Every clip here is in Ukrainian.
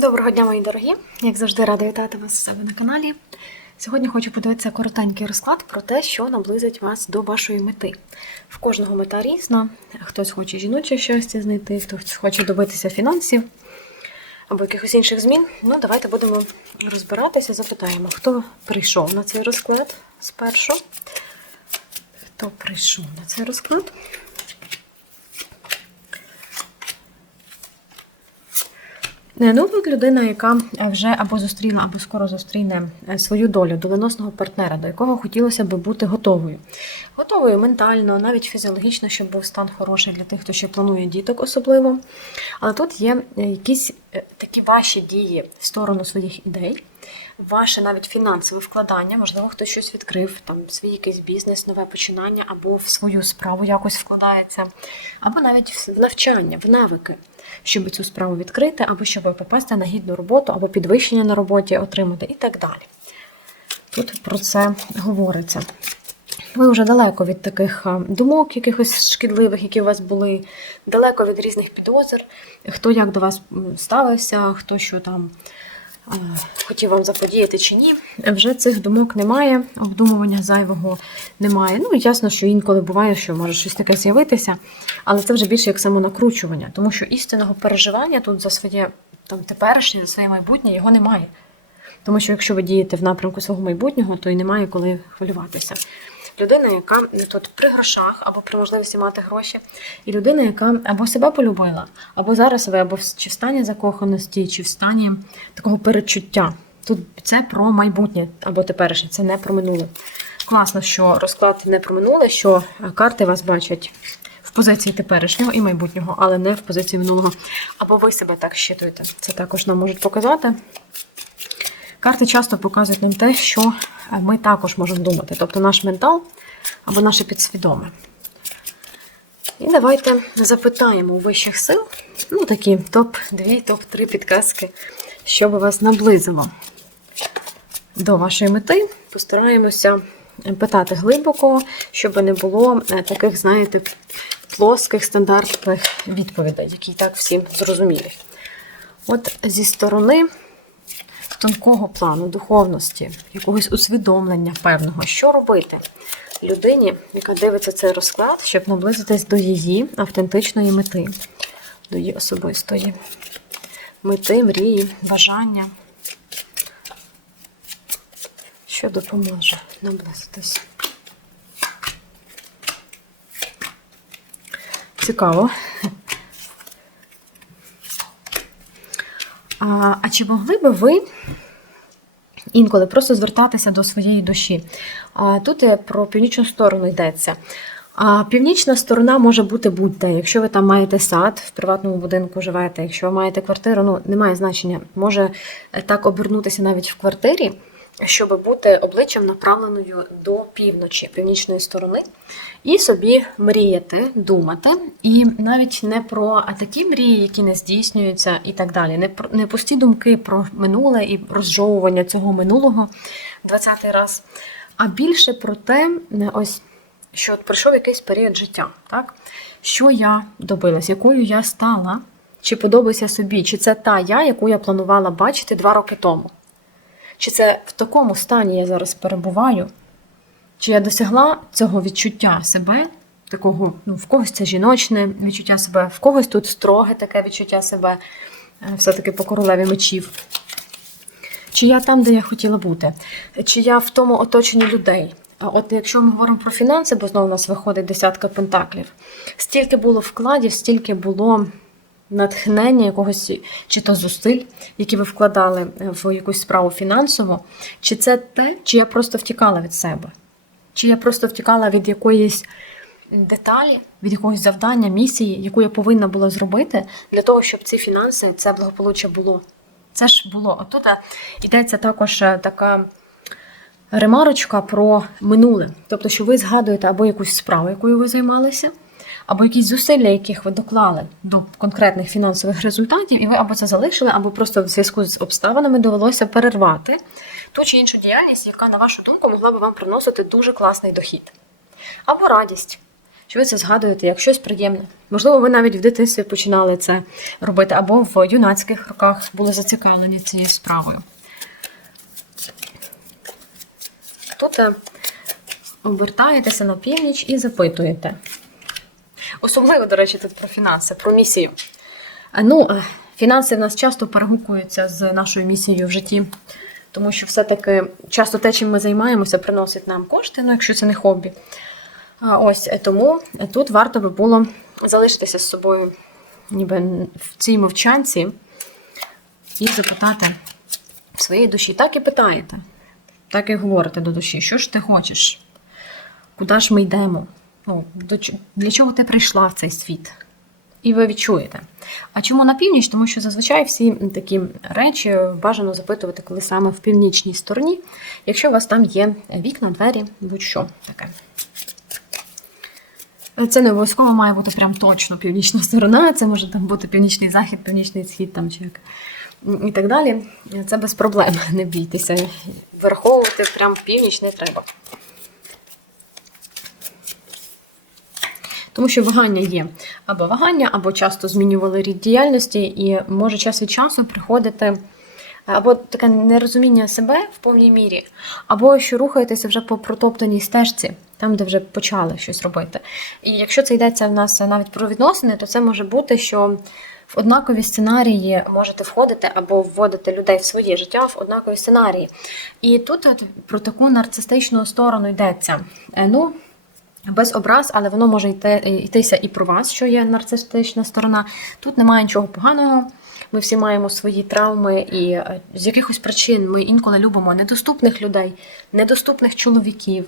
Доброго дня, мої дорогі! Як завжди, рада вітати вас у себе на каналі. Сьогодні хочу подивитися коротенький розклад про те, що наблизить вас до вашої мети. В кожного мета різна. Хтось хоче жіноче щастя знайти, хтось хоче добитися фінансів або якихось інших змін. Ну, давайте будемо розбиратися, запитаємо, хто прийшов на цей розклад спершу. Хто прийшов на цей розклад? Е, Ну, тут людина, яка вже або зустріла, або скоро зустріне е, свою долю, доленосного партнера, до якого хотілося би бути готовою. Готовою ментально, навіть фізіологічно, щоб був стан хороший для тих, хто ще планує діток особливо. Але тут є е, якісь е, такі ваші дії в сторону своїх ідей, ваше навіть фінансове вкладання, можливо, хтось щось відкрив, там свій якийсь бізнес, нове починання, або в свою справу якось вкладається, або навіть в навчання, в навики щоб цю справу відкрити, або щоб попасти на гідну роботу, або підвищення на роботі отримати і так далі. Тут про це говориться. Ви вже далеко від таких думок, якихось шкідливих, які у вас були, далеко від різних підозр, хто як до вас ставився, хто що там хотів вам заподіяти чи ні. Вже цих думок немає, обдумування зайвого немає. Ну, ясно, що інколи буває, що може щось таке з'явитися, але це вже більше як самонакручування, тому що істинного переживання тут за своє там, теперішнє, за своє майбутнє його немає. Тому що якщо ви дієте в напрямку свого майбутнього, то й немає коли хвилюватися. Людина, яка тут при грошах або при можливості мати гроші, і людина, яка або себе полюбила, або зараз ви або чи в стані закоханості, чи в стані такого перечуття. Тут це про майбутнє або теперішнє, це не про минуле. Класно, що розклад не про минуле, що карти вас бачать в позиції теперішнього і майбутнього, але не в позиції минулого. Або ви себе так щитуєте. Це також нам можуть показати. Карти часто показують нам те, що ми також можемо думати, тобто наш ментал або наше підсвідоме. І давайте запитаємо у вищих сил, ну такі топ-2, топ-3 підказки, що би вас наблизило до вашої мети. Постараємося питати глибоко, щоб не було е, таких, знаєте, плоских стандартних відповідей, які так всім зрозумілі. От зі сторони тонкого плану, духовності, якогось усвідомлення певного, що робити людині, яка дивиться цей розклад, щоб наблизитись до її автентичної мети, до її особистої мети, мрії, бажання. Що допоможе наблизитись? Цікаво. А, а чи могли би ви інколи просто звертатися до своєї душі? А, тут е, про північну сторону йдеться. А північна сторона може бути будь-де. Якщо ви там маєте сад, в приватному будинку живете, якщо ви маєте квартиру, ну немає значення. Може е, так обернутися навіть в квартирі, щоб бути обличчям направленою до півночі, північної сторони, і собі мріяти, думати. І навіть не про такі мрії, які не здійснюються, і так далі. Не про не пусті думки про минуле і розжовування цього минулого 20-й раз, а більше про те, ось що от пройшов якийсь період життя, так? Що я добилась, якою я стала, чи подобаюся собі, чи це та я, яку я планувала бачити два роки тому. Чи це в такому стані я зараз перебуваю? Чи я досягла цього відчуття себе, такого, ну, в когось це жіночне відчуття себе, в когось тут строге таке відчуття себе, е, все-таки по королеві мечів. Чи я там, де я хотіла бути? Чи я в тому оточенні людей? А От якщо ми говоримо про фінанси, бо знову у нас виходить десятка пентаклів, стільки було вкладів, стільки було натхнення якогось чи то зусиль, які ви вкладали в якусь справу фінансову, чи це те, чи я просто втікала від себе, чи я просто втікала від якоїсь деталі, від якогось завдання, місії, яку я повинна була зробити для того, щоб ці фінанси, це благополуччя було. Це ж було. Отут е, йдеться також е, така ремарочка про минуле. Тобто, що ви згадуєте або якусь справу, якою ви займалися, або якісь зусилля, яких ви доклали до конкретних фінансових результатів, і ви або це залишили, або просто в зв'язку з обставинами довелося перервати ту чи іншу діяльність, яка, на вашу думку, могла би вам приносити дуже класний дохід. Або радість, що ви це згадуєте як щось приємне. Можливо, ви навіть в дитинстві починали це робити, або в юнацьких роках були зацікавлені цією справою. Тут е, обертаєтеся на північ і запитуєте. Особливо, до речі, тут про фінанси, про місію. Ну, е, фінанси в нас часто перегукуються з нашою місією в житті, тому що все-таки часто те, чим ми займаємося, приносить нам кошти, ну, якщо це не хобі. Ось е, тому тут варто би було залишитися з собою ніби в цій мовчанці і запитати в своїй душі. Так і питаєте, так і говорите до душі, що ж ти хочеш? Куди ж ми йдемо? Ну, до, для чого ти прийшла в цей світ? І ви відчуєте. А чому на північ? Тому що зазвичай всі такі речі бажано запитувати, коли саме в північній стороні, якщо у вас там є вікна, двері, будь-що таке. Це не обов'язково має бути прям точно північна сторона, це може там бути північний захід, північний схід там чи як. І так далі. Це без проблем, не бійтеся. Враховувати прям північ не треба. Тому що вагання є або вагання, або часто змінювали рід діяльності, і може час від часу приходити або таке нерозуміння себе в повній мірі, або що рухаєтеся вже по протоптаній стежці, там, де вже почали щось робити. І якщо це йдеться в нас навіть про відносини, то це може бути, що в однакові сценарії можете входити або вводити людей в своє життя в однакові сценарії. І тут от про таку нарцистичну сторону йдеться. Е, Ну, без образ, але воно може йти, йтися і про вас, що є нарцистична сторона. Тут немає нічого поганого. Ми всі маємо свої травми, і е, з якихось причин ми інколи любимо недоступних людей, недоступних чоловіків,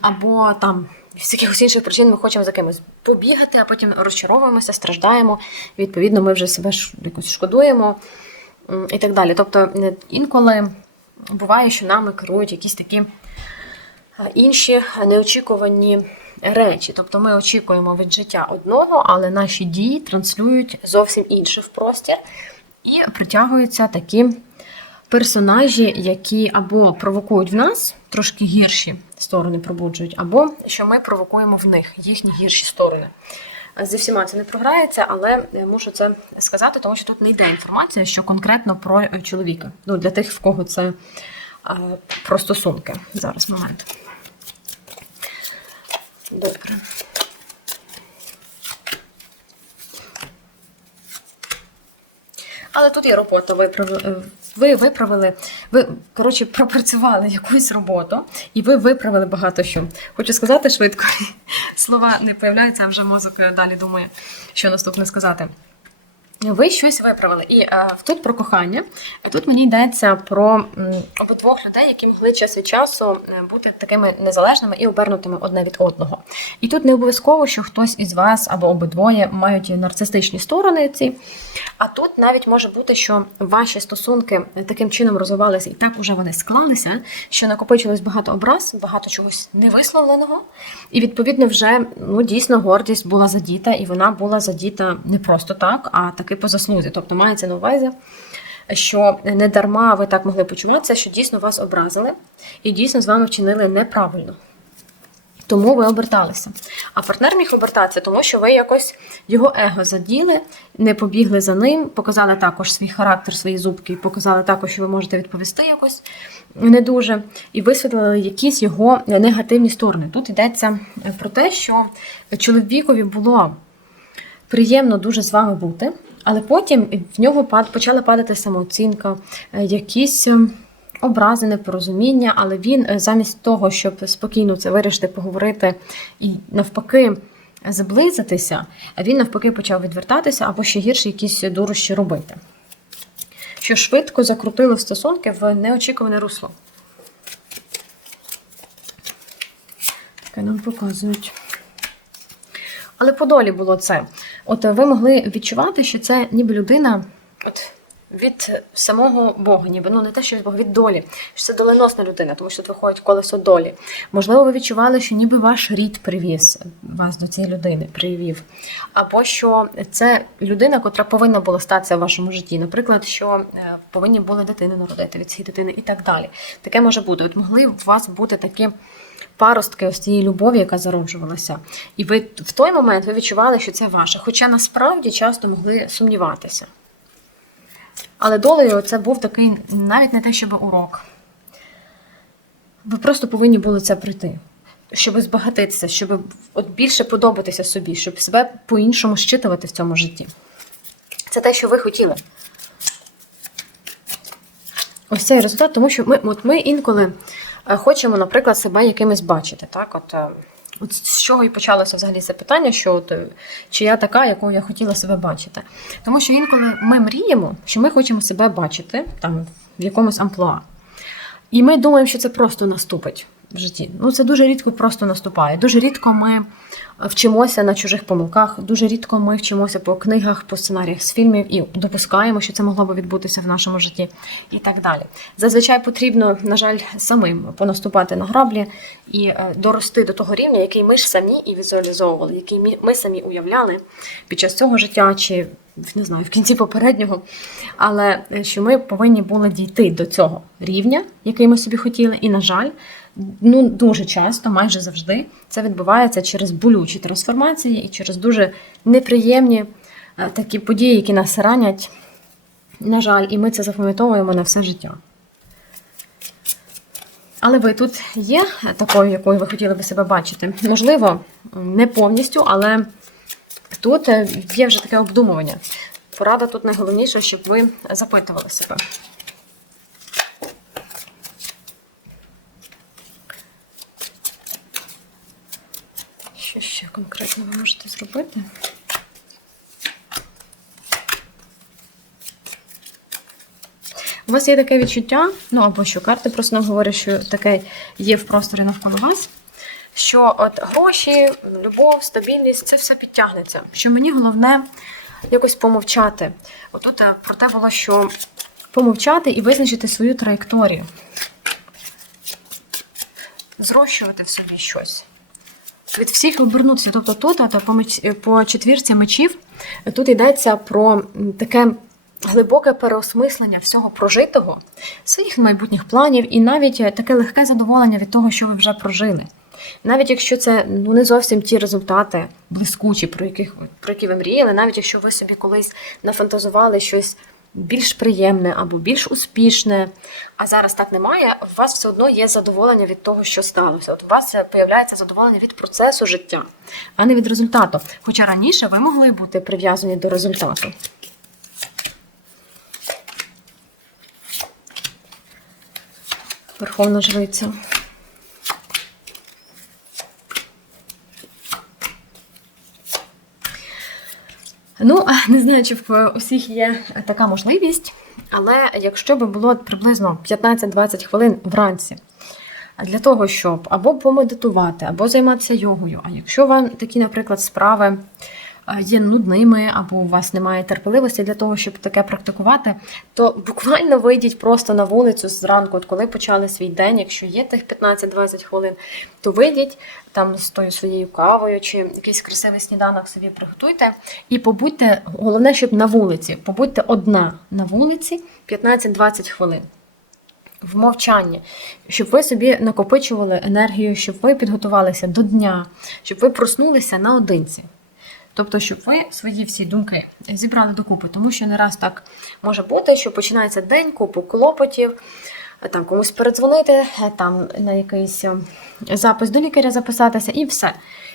або там з якихось інших причин ми хочемо за кимось побігати, а потім розчаровуємося, страждаємо. Відповідно, ми вже себе якось шкодуємо і так далі. Тобто, е, інколи буває, що нами керують якісь такі інші неочікувані речі. Тобто ми очікуємо від життя одного, але наші дії транслюють зовсім інше в простір, і притягуються такі персонажі, які або провокують в нас трошки гірші сторони пробуджують, або що ми провокуємо в них їхні гірші сторони. Зі всіма це не програється, але мушу це сказати, тому що тут не йде інформація, що конкретно про чоловіка. Ну, для тих, в кого це про стосунки. Зараз момент. Добре. Але тут є робота. Ви виправили, ви виправили, ви коротше пропрацювали якусь роботу, і ви виправили багато що. Хочу сказати швидко. Слова не появляються, а вже мозок е, далі думає, що наступне сказати. Ви щось виправили. І е, тут про кохання. І тут мені йдеться про обидвох людей, які могли час від часу е, бути такими незалежними і обернутими одне від одного. І тут не обов'язково, що хтось із вас або обидвоє мають нарцистичні сторони ці. А тут навіть може бути, що ваші стосунки таким чином розвивалися, і так уже вони склалися, що накопичилось багато образ, багато чогось невисловленого. І відповідно вже ну дійсно гордість була задіта, і вона була задіта не просто так, а таки по заслузі. Тобто мається на увазі, що не дарма ви так могли почуватися, що дійсно вас образили і дійсно з вами вчинили неправильно. Тому ви оберталися. А партнер міг обертатися, тому що ви якось його его заділи, не побігли за ним, показали також свій характер, свої зубки, показали також, що ви можете відповісти якось не дуже, і висвітлили якісь його негативні сторони. Тут йдеться про те, що чоловікові було приємно дуже з вами бути, але потім в нього почала падати самооцінка, е, якісь е, образи, непорозуміння, але він е, замість того, щоб спокійно це вирішити, поговорити і навпаки зблизитися, він навпаки почав відвертатися або ще гірше якісь дурощі робити. Що швидко закрутили стосунки в неочікуване русло. Таке нам показують. Але по долі було це. От ви могли відчувати, що це ніби людина от, від самого Бога, ніби ну не те, що від Бога, від долі. Що це доленосна людина, тому що тут виходить колесо долі. Можливо, ви відчували, що ніби ваш рід привіз вас до цієї людини, привів. Або що це людина, котра повинна була статися в вашому житті. Наприклад, що е, повинні були дитини народити від цієї дитини і так далі. Таке може бути. От могли у вас бути такі паростки ось цієї любові, яка зароджувалася. І ви в той момент ви відчували, що це ваше. Хоча насправді часто могли сумніватися. Але долею це був такий навіть не те, щоб урок. Ви просто повинні були це пройти, щоб збагатитися, щоб от більше подобатися собі, щоб себе по-іншому щитувати в цьому житті. Це те, що ви хотіли. Ось цей результат, тому що ми, от ми інколи хочемо, наприклад, себе якимось бачити. Так? От, е, от з чого і почалося взагалі це питання, що от, е, чи я така, якою я хотіла себе бачити. Тому що інколи ми мріємо, що ми хочемо себе бачити там, в якомусь амплуа. І ми думаємо, що це просто наступить в житті. Ну, це дуже рідко просто наступає. Дуже рідко ми вчимося на чужих помилках, дуже рідко ми вчимося по книгах, по сценаріях з фільмів і допускаємо, що це могло би відбутися в нашому житті і так далі. Зазвичай потрібно, на жаль, самим понаступати на граблі і е, дорости до того рівня, який ми ж самі і візуалізовували, який ми- ми самі уявляли під час цього життя чи не знаю, в кінці попереднього. Але е, що ми повинні були дійти до цього рівня, який ми собі хотіли, і, на жаль, ну дуже часто, майже завжди, це відбувається через болючі трансформації і через дуже неприємні е, такі події, які нас ранять. На жаль, і ми це запам'ятовуємо на все життя. Але ви тут є такою, якою ви хотіли би себе бачити? Можливо, не повністю, але тут е, є вже таке обдумування. Порада тут найголовніше, щоб ви запитували себе. Що ще конкретно ви можете зробити? У вас є таке відчуття, ну або що карти просто нам говорять, що таке є в просторі навколо вас. Що от гроші, любов, стабільність це все підтягнеться. Що мені головне якось помовчати. Отут е, про те було, що помовчати і визначити свою траєкторію. Зрощувати в собі щось. Від всіх обернутися. Тобто тут, от, по, меч, по четвірці мечів, тут йдеться про таке глибоке переосмислення всього прожитого, своїх майбутніх планів і навіть е, таке легке задоволення від того, що ви вже прожили. Навіть якщо це ну, не зовсім ті результати блискучі, про, яких, про які ви мріяли, навіть якщо ви собі колись нафантазували щось більш приємне або більш успішне, а зараз так немає, у вас все одно є задоволення від того, що сталося. От у вас появляється задоволення від процесу життя, а не від результату. Хоча раніше ви могли бути прив'язані до результату. Верховна жриця. Ну, не знаю, чи в усіх є така можливість, але якщо би було приблизно 15-20 хвилин вранці для того, щоб або помедитувати, або займатися йогою. А якщо вам такі, наприклад, справи є нудними, або у вас немає терпеливості для того, щоб таке практикувати, то буквально вийдіть просто на вулицю зранку, от коли почали свій день, якщо є тих 15-20 хвилин, то вийдіть там з тою своєю кавою чи якийсь красивий сніданок собі приготуйте. І побудьте, головне, щоб на вулиці, побудьте одна на вулиці 15-20 хвилин. В мовчанні, щоб ви собі накопичували енергію, щоб ви підготувалися до дня, щоб ви проснулися наодинці. Тобто, щоб ви свої всі думки зібрали докупи, тому що не раз так може бути, що починається день, купу клопотів, там комусь передзвонити, там на якийсь е, запис до лікаря записатися, і все.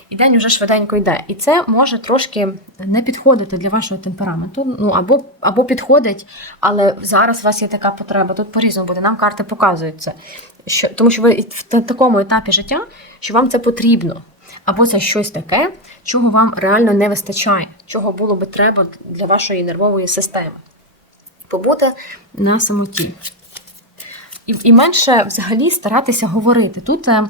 І день уже швиденько йде. І це може трошки не підходити для вашого темпераменту. Ну або, або підходить, але зараз у вас є така потреба. Тут по-різному буде. Нам карти показують це. Що, тому що ви в такому етапі життя, що вам це потрібно. Або це щось таке, чого вам реально не вистачає, чого було би треба для вашої нервової системи. Побути на самоті. І, і менше взагалі старатися говорити. Тут е,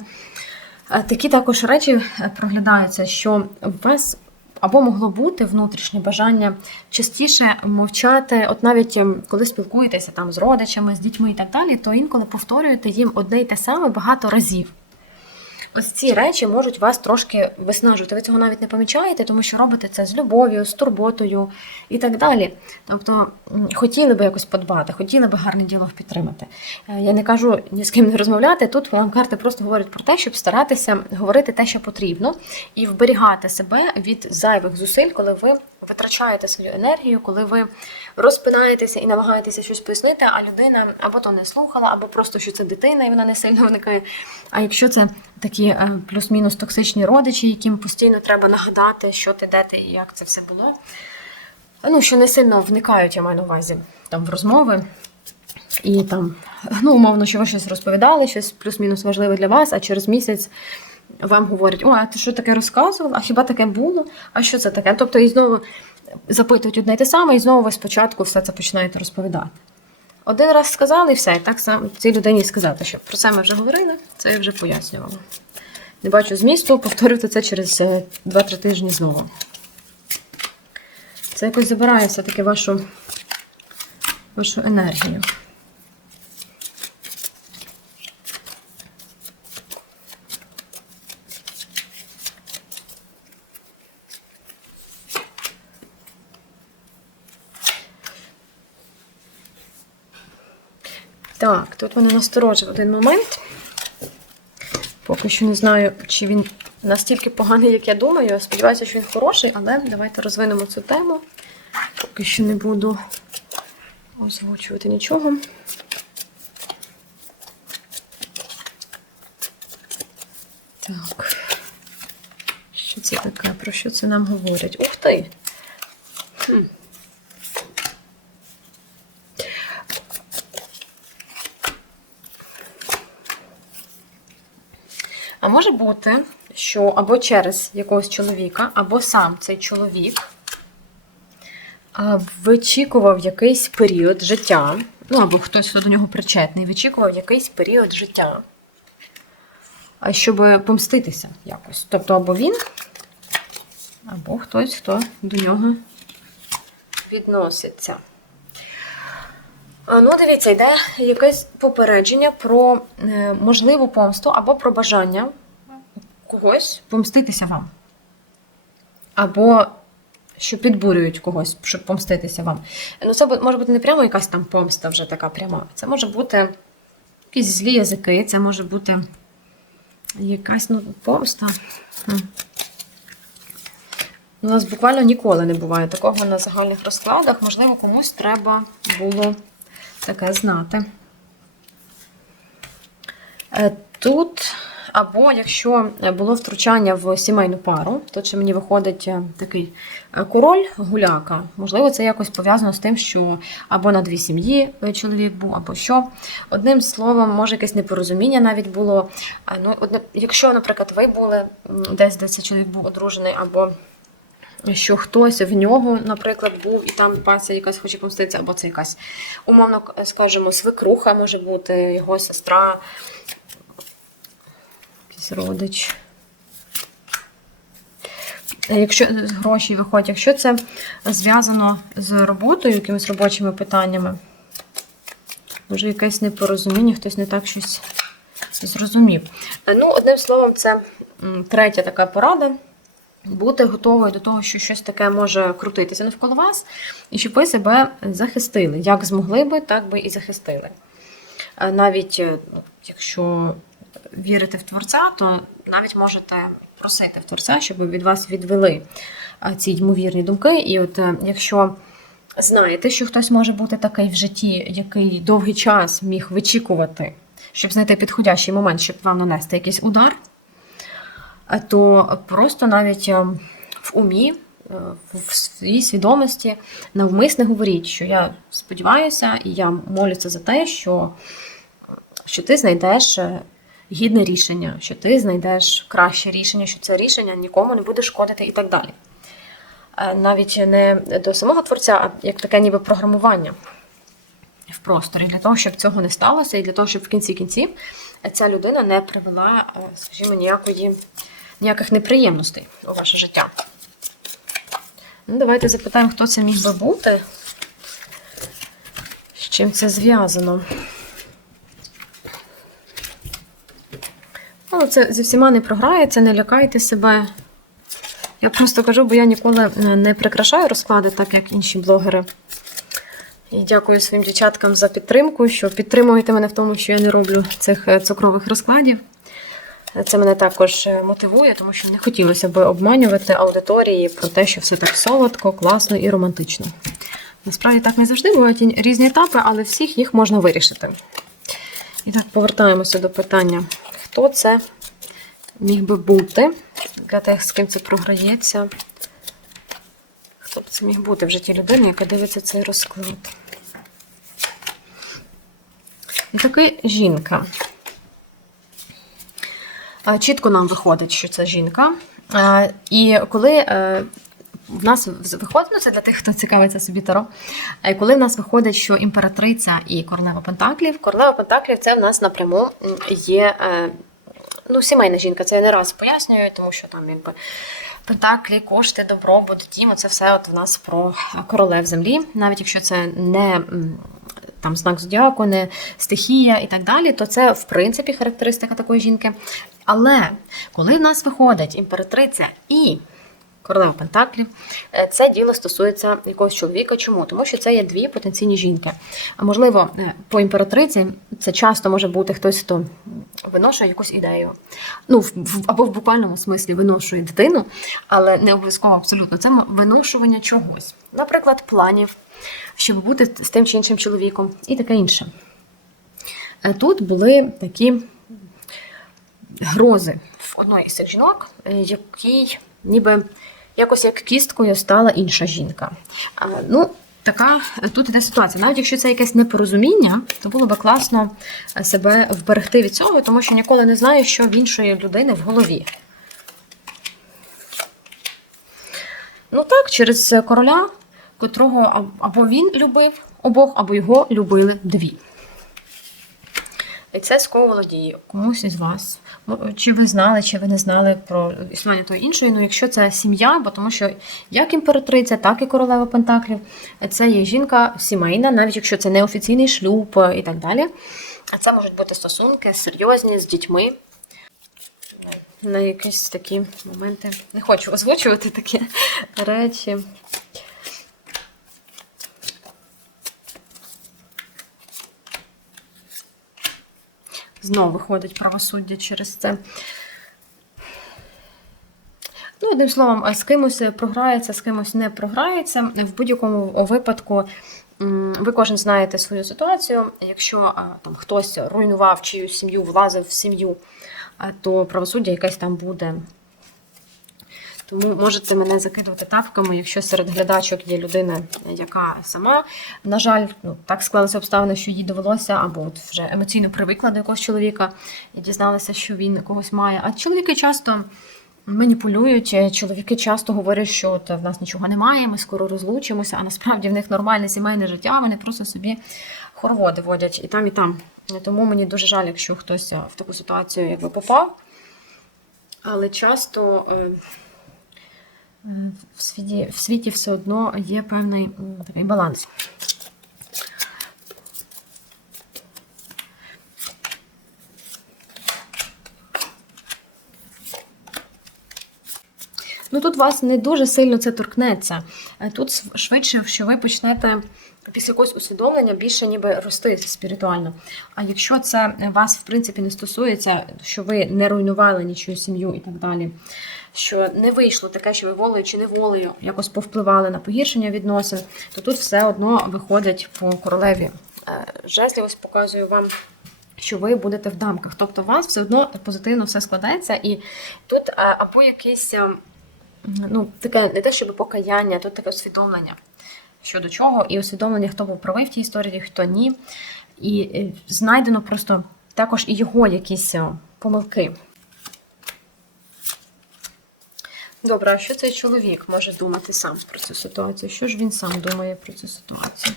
е, такі також речі е, проглядаються, що у вас або могло бути внутрішнє бажання частіше мовчати, от навіть ем, коли спілкуєтеся там з родичами, з дітьми і так далі, то інколи повторюєте їм одне й те саме багато разів. Ось ці речі можуть вас трошки виснажувати. Ви цього навіть не помічаєте, тому що робите це з любов'ю, з турботою і так далі. Тобто хотіли би якось подбати, хотіли би гарний діалог підтримати. Е, Я не кажу ні з ким не розмовляти. Тут вам карти просто говорять про те, щоб старатися говорити те, що потрібно, і вберігати себе від зайвих зусиль, коли ви витрачаєте свою енергію, коли ви розпинаєтеся і намагаєтеся щось пояснити, а людина або то не слухала, або просто що це дитина, і вона не сильно виникає. А якщо це такі е, плюс-мінус токсичні родичі, яким постійно треба нагадати, що ти, де ти і як це все було. Ну, що не сильно вникають, я маю на увазі там в розмови. І там, ну, умовно, що ви щось розповідали, щось плюс-мінус важливе для вас, а через місяць вам говорять, о, а ти що таке розказував? А хіба таке було? А що це таке? Тобто, і знову запитують одне й те саме, і знову ви спочатку все це починаєте розповідати. Один раз сказали і все, і так само цій людині сказати, що про це ми вже говорили, це я вже пояснювала. Не бачу змісту повторювати це через е, 2-3 тижні знову. Це якось забирає все-таки вашу, вашу енергію. Так, тут мене насторожив один момент. Поки що не знаю, чи він настільки поганий, як я думаю. Сподіваюся, що він хороший, але давайте розвинемо цю тему. Поки що не буду озвучувати нічого. Так. Що це таке? Про що це нам говорять? Ух ти! Може бути, що або через якогось чоловіка, або сам цей чоловік вичікував якийсь період життя, ну або хтось, хто до нього причетний, вичікував якийсь період життя, щоб помститися якось. Тобто або він, або хтось, хто до нього відноситься. Ну, дивіться, йде якесь попередження про е, можливу помсту або про бажання когось помститися вам. Або що підбурюють когось, щоб помститися вам. Ну, це може бути не прямо якась там помста вже така пряма. Це може бути якісь злі язики, це може бути якась ну, помста. У нас буквально ніколи не буває такого на загальних розкладах. Можливо, комусь треба було таке знати. Е, Тут, або якщо було втручання в сімейну пару, то чи мені виходить е, такий е, король гуляка, можливо, це якось пов'язано з тим, що або на дві сім'ї е, чоловік був, або що. Одним словом, може якесь непорозуміння навіть було. Е, Ну, якщо, наприклад, ви були десь, де цей чоловік був одружений, або що хтось в нього, наприклад, був і там паця якась хоче помститися, або це якась, умовно скажемо, свекруха може бути, його сестра, якийсь родич. Якщо гроші виходять, якщо це зв'язано з роботою, якимись робочими питаннями, може якесь непорозуміння, хтось не так щось зрозумів. Е, Ну, одним словом, це третя така порада бути готовою до того, що щось таке може крутитися навколо вас, і щоб ви себе захистили. Як змогли би, так би і захистили. Е, Навіть е, якщо вірите в Творця, то навіть можете просити в Творця, щоб від вас відвели е, ці ймовірні думки. І от е, якщо знаєте, що хтось може бути такий в житті, який довгий час міг вичікувати, щоб знайти підходящий момент, щоб вам нанести якийсь удар, то просто навіть е, в умі, е, в своїй свідомості навмисне говоріть, що я сподіваюся, і я молюся за те, що, що ти знайдеш е, гідне рішення, що ти знайдеш краще рішення, що це рішення нікому не буде шкодити і так далі. Е, Навіть не до самого творця, а як таке ніби програмування в просторі для того, щоб цього не сталося, і для того, щоб в кінці кінців ця людина не привела, е, скажімо, ніякої, ніяких неприємностей у ваше життя. Ну, давайте запитаємо, хто це міг би бути, з чим це зв'язано. Але це зі всіма не програється, не лякайте себе. Я просто кажу, бо я ніколи е, не прикрашаю розклади, так як інші блогери. І дякую своїм дівчаткам за підтримку, що підтримуєте мене в тому, що я не роблю цих е, цукрових розкладів. Це мене також е, мотивує, тому що не хотілося б обманювати аудиторії про те, що все так солодко, класно і романтично. Насправді так не завжди бувають різні етапи, але всіх їх можна вирішити. І так, повертаємося до питання, хто це міг би бути для тих, з ким це програється. Хто б це міг бути в житті людини, яка дивиться цей розклад? І таки жінка. Чітко нам виходить, що це жінка. І коли е, в нас виходить, ну це для тих, хто цікавиться собі таро, е, коли в нас виходить, що імператриця і королева Пентаклів, королева Пентаклів це в нас напряму є е, ну, сімейна жінка. Це я не раз пояснюю, тому що там якби. Пентаклі, кошти, добробут, дім, це все от в нас про королев землі. Навіть якщо це не там знак зодіаку, не стихія і так далі, то це в принципі характеристика такої жінки. Але коли в нас виходить імператриця і королева Пентаклів, е, це діло стосується якогось чоловіка. Чому? Тому що це є дві потенційні жінки. А можливо, е, по імператриці це часто може бути хтось, хто виношує якусь ідею. Ну, або в буквальному смислі виношує дитину, але не обов'язково абсолютно. Це виношування чогось. Наприклад, планів, щоб бути з тим чи іншим чоловіком, і таке інше. Е, Тут були такі грози в одної із цих жінок, якій ніби якось як кісткою стала інша жінка. Ну, така е, тут іде ситуація. Навіть якщо це якесь непорозуміння, то було би класно е, себе вберегти від цього, тому що ніколи не знаю, що в іншої людини в голові. Ну так, через короля, котрого або він любив обох, або його любили дві. І це сковувало дію комусь із вас. Чи ви знали, чи ви не знали про існування тої іншої. Ну, якщо це сім'я, бо тому що як імператриця, так і королева Пентаклів, це є жінка сімейна, навіть якщо це неофіційний шлюб е, і так далі. А це можуть бути стосунки серйозні з дітьми. На якісь такі моменти. Не хочу озвучувати такі речі. Знову виходить правосуддя через це. Ну, одним словом, з кимось програється, з кимось не програється. В будь-якому випадку ви кожен знаєте свою ситуацію. Якщо там хтось руйнував чиюсь сім'ю, влазив в сім'ю, то правосуддя якесь там буде. Тому можете мене закидувати тапками, якщо серед глядачок є людина, яка сама, на жаль, ну, так склалися обставини, що їй довелося, або от вже емоційно привикла до якогось чоловіка і дізналася, що він когось має. А чоловіки часто маніпулюють, е, чоловіки часто говорять, що от в нас нічого немає, ми скоро розлучимося, а насправді в них нормальне сімейне життя, вони просто собі хороводи водять і там, і там. Тому мені дуже жаль, якщо хтось е, в таку ситуацію якби попав. Але часто. Е, Е, в світі, в світі все одно є певний такий баланс. Ну тут вас не дуже сильно це торкнеться. Е, Тут швидше, що ви почнете після якогось усвідомлення більше ніби рости спіритуально. А якщо це вас в принципі не стосується, що ви не руйнували нічию сім'ю і так далі, що не вийшло таке, що ви волею чи не волею якось повпливали на погіршення відносин, то тут все одно виходить по королеві. Е, Жезлів ось показую вам. Що ви будете в дамках, тобто у вас все одно позитивно все складається, і тут е, або якийсь е, ну, таке не те, щоб покаяння, тут таке усвідомлення щодо чого, і усвідомлення, хто був правий в тій історії, хто ні. І е, знайдено просто також і його якісь помилки. Добре, а що цей чоловік може думати сам про цю ситуацію? Що ж він сам думає про цю ситуацію?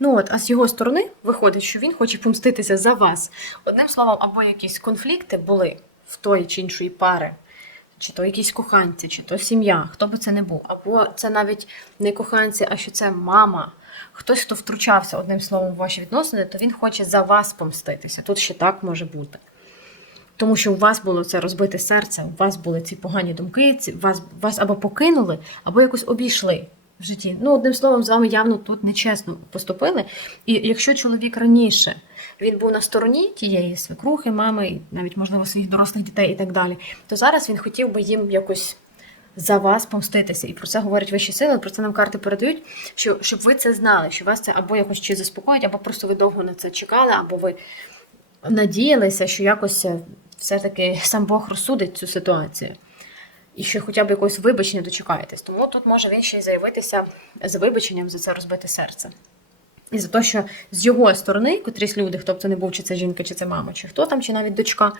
Ну от, а з його сторони виходить, що він хоче помститися за вас. Одним словом, або якісь конфлікти були в тої чи іншої пари, чи то якісь коханці, чи то сім'я, хто би це не був. Або це навіть не коханці, а що це мама. Хтось, хто втручався одним словом в ваші відносини, то він хоче за вас помститися. Тут ще так може бути. Тому що у вас було це розбите серце, у вас були ці погані думки, ці, вас, вас або покинули, або якось обійшли в житті. Ну, одним словом, з вами явно тут нечесно поступили. І якщо чоловік раніше він був на стороні тієї свекрухи, мами, навіть, можливо, своїх дорослих дітей і так далі, то зараз він хотів би їм якось за вас помститися. І про це говорять вищі сили, про це нам карти передають, що, щоб ви це знали, що вас це або якось чи заспокоїть, або просто ви довго на це чекали, або ви надіялися, що якось е, все-таки сам Бог розсудить цю ситуацію. І що хоча б якогось вибачення дочекаєтесь. Тому тут може він ще й заявитися з вибаченням за це розбите серце. І за те, що з його сторони, котрісь люди, хто б це не був, чи це жінка, чи це мама, чи хто там, чи навіть дочка,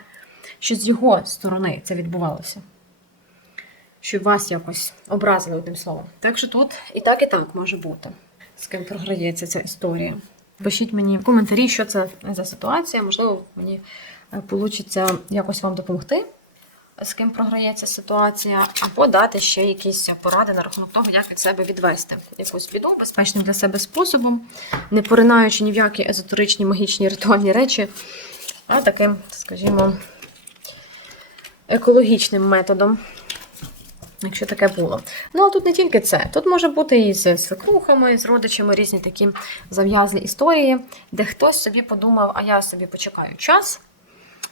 що з його сторони це відбувалося. Що вас якось образили одним словом. Так що тут і так, і так може бути. З ким програється ця історія. Пишіть мені в коментарі, що це за ситуація. Можливо, мені вийде якось вам допомогти, з ким програється ситуація, або дати ще якісь поради на рахунок того, як від себе відвести якусь біду безпечним для себе способом, не поринаючи ні в які езотеричні магічні ритуальні речі, а таким, скажімо, екологічним методом. Якщо таке було. Ну, а тут не тільки це. Тут може бути і з свекрухами, і з родичами різні такі зав'язлі історії, де хтось собі подумав, а я собі почекаю час,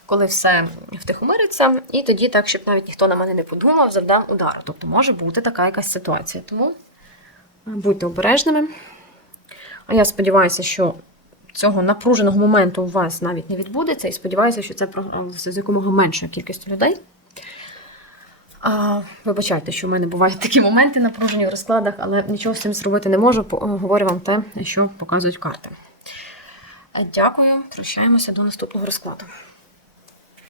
коли все втихомириться, і тоді, так, щоб навіть ніхто на мене не подумав, завдам удару. Тобто може бути така якась ситуація. Тому будьте обережними. А я сподіваюся, що цього напруженого моменту у вас навіть не відбудеться, і сподіваюся, що це програлося з якомога меншою кількістю людей. А, Вибачайте, що в мене бувають такі моменти напружені в розкладах, але нічого з цим зробити не можу. По- Говорю вам те, що показують карти. Е, Дякую, прощаємося до наступного розкладу.